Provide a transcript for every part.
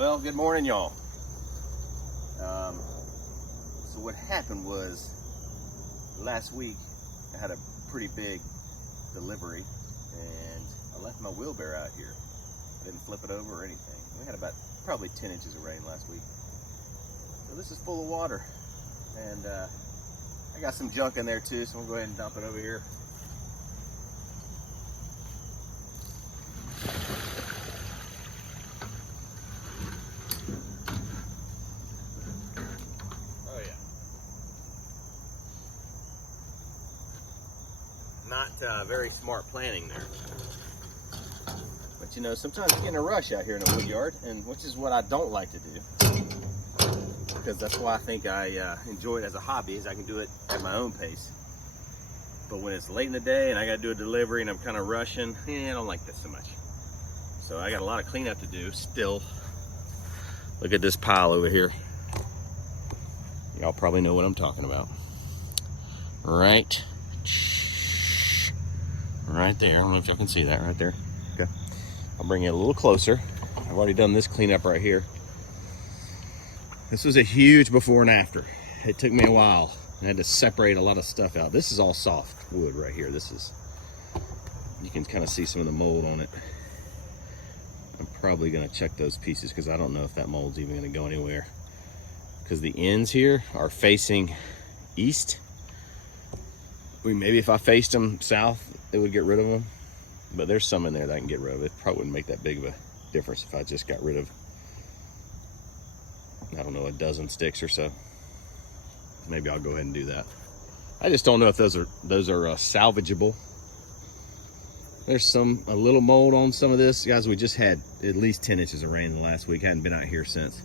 Well, good morning, y'all. So what happened was last week I had a pretty big delivery and I left my wheelbarrow out here. I didn't flip it over or anything. We had about probably 10 inches of rain last week. So this is full of water, and I got some junk in there too, so I'm gonna go ahead and dump it over here. Not very smart planning there. But you know, sometimes you get in a rush out here in a wood yard, and which is what I don't like to do. Because that's why I think I enjoy it as a hobby, is I can do it at my own pace. But when it's late in the day and I gotta do a delivery and I'm kind of rushing, I don't like this so much. So I got a lot of cleanup to do still. Look at this pile over here. Y'all probably know what I'm talking about. Right there. I don't know if y'all can see that right there. Okay. I'll bring it a little closer. I've already done this cleanup right here. This was a huge before and after. It took me a while. I had to separate a lot of stuff out. This is all soft wood right here. This is, you can kind of see some of the mold on it. I'm probably gonna check those pieces because I don't know if that mold's even gonna go anywhere. Because the ends here are facing east. Maybe if I faced them south, it would get rid of them. But there's some in there that I can get rid of. It probably wouldn't make that big of a difference if I just got rid of, I don't know, a dozen sticks or so. Maybe I'll go ahead and do that. I just don't know if those are salvageable. There's a little mold on some of this. Guys, we just had at least 10 inches of rain in the last week. Hadn't been out here since.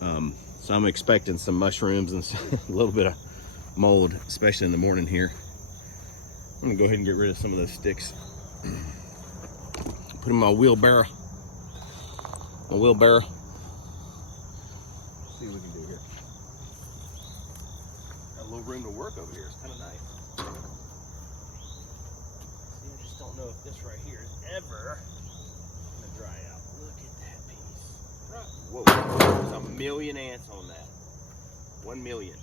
So I'm expecting some mushrooms and a little bit of mold, especially in the morning here. I'm gonna go ahead and get rid of some of those sticks. Put in my wheelbarrow. See what we can do here. Got a little room to work over here. It's kind of nice. See, I just don't know if this right here is ever gonna dry out. Look at that piece. Right. Whoa, there's a million ants on that. 1 million.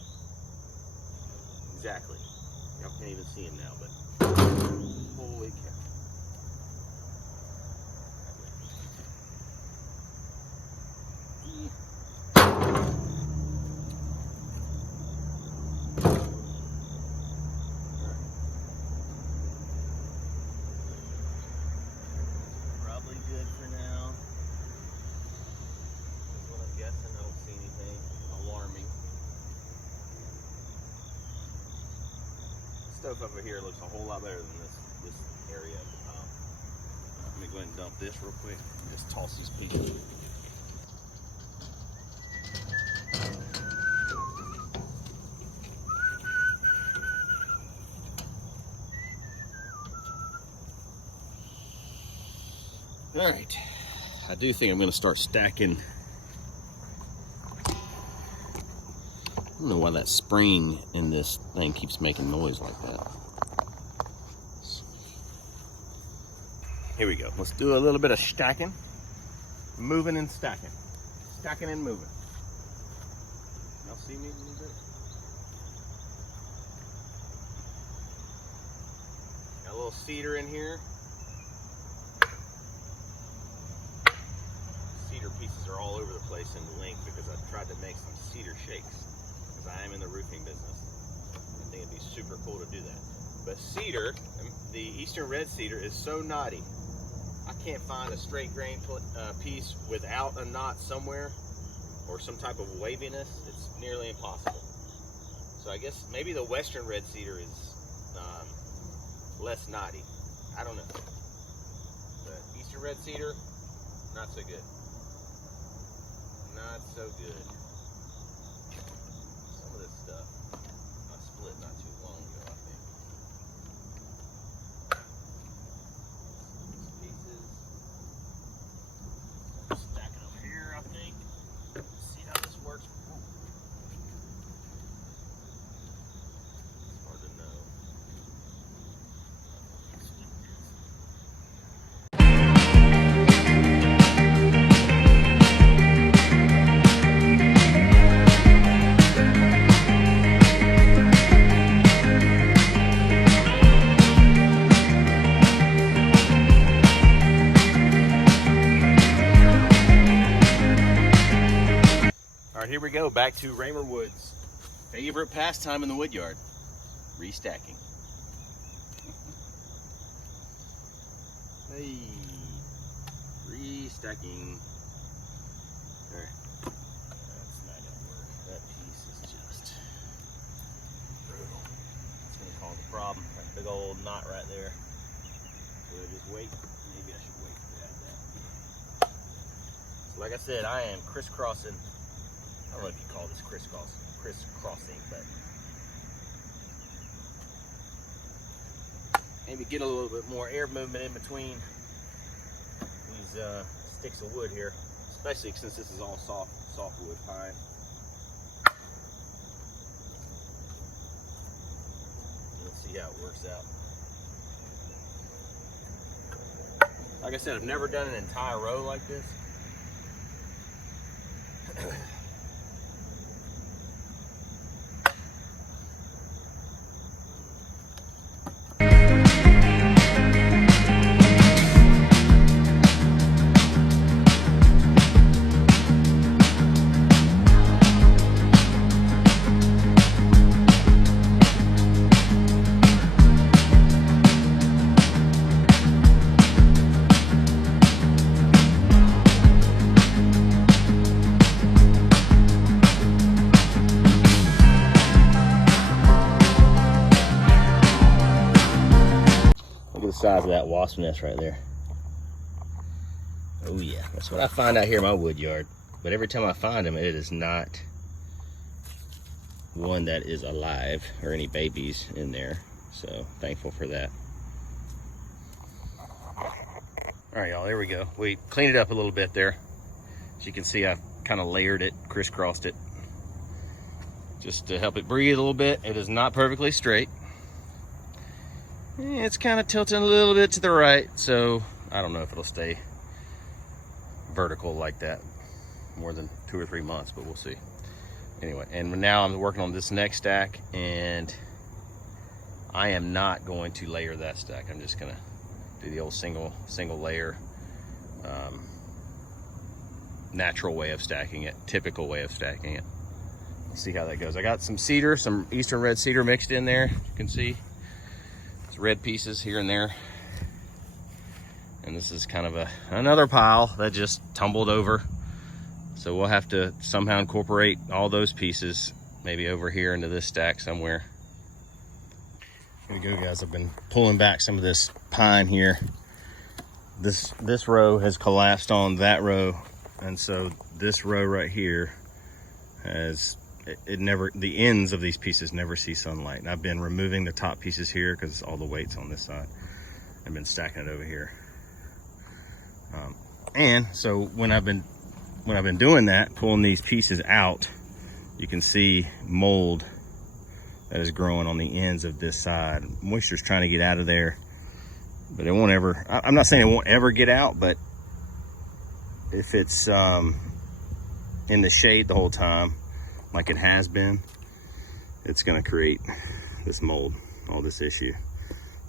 Exactly. Y'all can't even see him now, but holy cow. Probably good for now. That's what I'm guessing. I don't see anything alarming. Stuff over here looks a whole lot better than this area at the top. Let me go ahead and dump this real quick and just toss this piece of it. All right, I do think I'm going to start stacking. I don't know why that spring in this thing keeps making noise like that. Here we go. Let's do a little bit of stacking. Moving and stacking. Stacking and moving. Y'all see me a little bit? Got a little cedar in here. Cedar pieces are all over the place in length because I tried to make some cedar shakes. I am in the roofing business. I think it'd be super cool to do that. But cedar, the eastern red cedar, is so knotty. I can't find a straight grain piece without a knot somewhere or some type of waviness. It's nearly impossible. So I guess maybe the western red cedar is less knotty. I don't know. But eastern red cedar, not so good. Not so good. Stuff. I split not too long ago, I think. Pieces. Stack it up here, I think. See how this works. Ooh. It's hard to know. right, here we go, back to Raymer Woods. Favorite pastime in the wood yard, restacking. Hey, restacking. All right, that's not gonna work. That piece is just brutal. That's gonna cause a problem. That big old knot right there. Will I just wait? Maybe I should wait to add that. So like I said, I am crisscrossing. I don't know if you call this crisscrossing, but maybe get a little bit more air movement in between these sticks of wood here, especially since this is all softwood pine. Let's see how it works out. Like I said, I've never done an entire row like this. Look at the size of that wasp nest right there. Oh yeah, that's what I find out here in my wood yard. But every time I find them, it is not one that is alive or any babies in there. So thankful for that. All right, y'all, there we go. We cleaned it up a little bit there. As you can see, I've kind of layered it, crisscrossed it, just to help it breathe a little bit. It is not perfectly straight. It's kind of tilting a little bit to the right, so I don't know if it'll stay vertical like that more than 2 or 3 months, but we'll see. Anyway, and now I'm working on this next stack, and I am not going to layer that stack. I'm just gonna do the old single layer, natural way of stacking it, typical way of stacking it. Let's see how that goes. I got some cedar, some eastern red cedar mixed in there. You can see it's red pieces here and there. And this is kind of another pile that just tumbled over. So we'll have to somehow incorporate all those pieces maybe over here into this stack somewhere. Here we go, guys. I've been pulling back some of this pine here. This row has collapsed on that row, and so this row right here has the ends of these pieces never see sunlight. And I've been removing the top pieces here because all the weight's on this side. I've been stacking it over here. And so when I've been doing that, pulling these pieces out, you can see mold that is growing on the ends of this side. Moisture's trying to get out of there, but it won't ever, I'm not saying it won't ever get out, but if it's in the shade the whole time, like it has been, it's gonna create this mold, all this issue.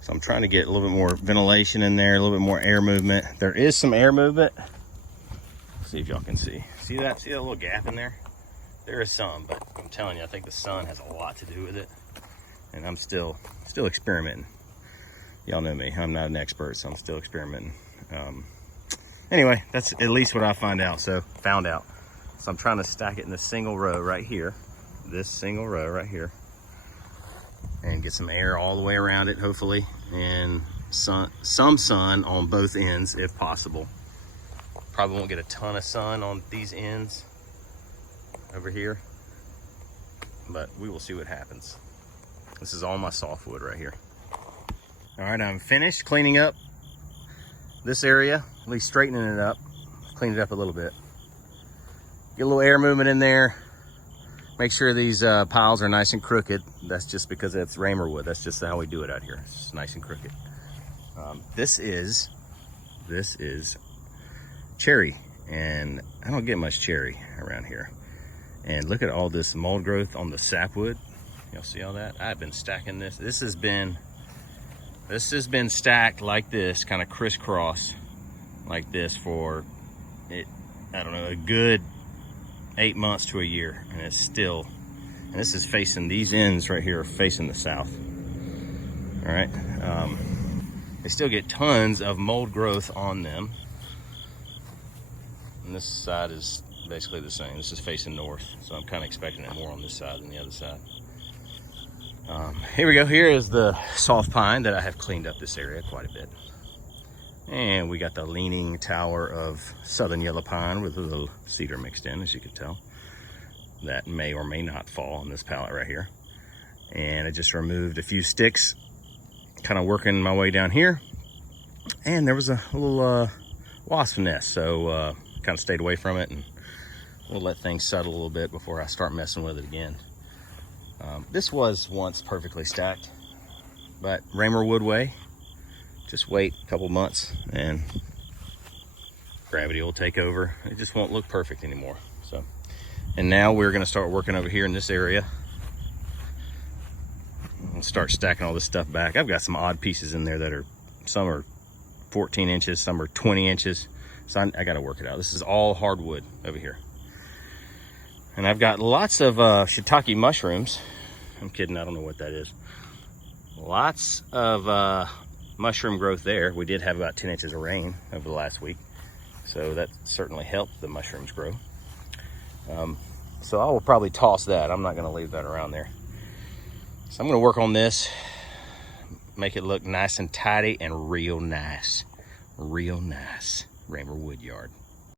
So I'm trying to get a little bit more ventilation in there, a little bit more air movement. There is some air movement. Let's see if y'all can see. See that little gap in there? There is some, but I'm telling you, I think the sun has a lot to do with it. And I'm still experimenting. Y'all know me, I'm not an expert, so I'm still experimenting. Anyway, that's at least what I found out. So I'm trying to stack it in this single row right here. This single row right here. And get some air all the way around it, hopefully. And some sun on both ends, if possible. Probably won't get a ton of sun on these ends over here, but we will see what happens. This is all my softwood right here. All right, I'm finished cleaning up this area, at least straightening it up. Cleaned it up a little bit. Get a little air movement in there. Make sure these piles are nice and crooked. That's just because it's Raymer wood. That's just how we do it out here. It's just nice and crooked. This is cherry, and I don't get much cherry around here. And look at all this mold growth on the sapwood. Y'all see all that? I've been stacking this. This has been stacked like this, kind of crisscross like this for I don't know, a good 8 months to a year, and it's still, and this is facing, these ends right here are facing the south. All right, they still get tons of mold growth on them. And this side is basically the same. This is facing north, so I'm kind of expecting it more on this side than the other side. Here we go. Here is the soft pine that I have cleaned up this area quite a bit. And we got the leaning tower of southern yellow pine with a little cedar mixed in, as you can tell. That may or may not fall on this pallet right here. And I just removed a few sticks, kind of working my way down here. And there was a little wasp nest, so kind of stayed away from it, and we'll let things settle a little bit before I start messing with it again. This was once perfectly stacked, but Raymer Woodway, just wait a couple months and gravity will take over. It just won't look perfect anymore. So, and now we're gonna start working over here in this area and start stacking all this stuff back. I've got some odd pieces in there that are, some are 14 inches, some are 20 inches. So I gotta work it out. This is all hardwood over here. And I've got lots of shiitake mushrooms. I'm kidding, I don't know what that is. Lots of mushroom growth there. We did have about 10 inches of rain over the last week, so that certainly helped the mushrooms grow. So I will probably toss that. I'm not gonna leave that around there. So I'm gonna work on this, make it look nice and tidy and real nice. Real nice. Raymer Woodyard.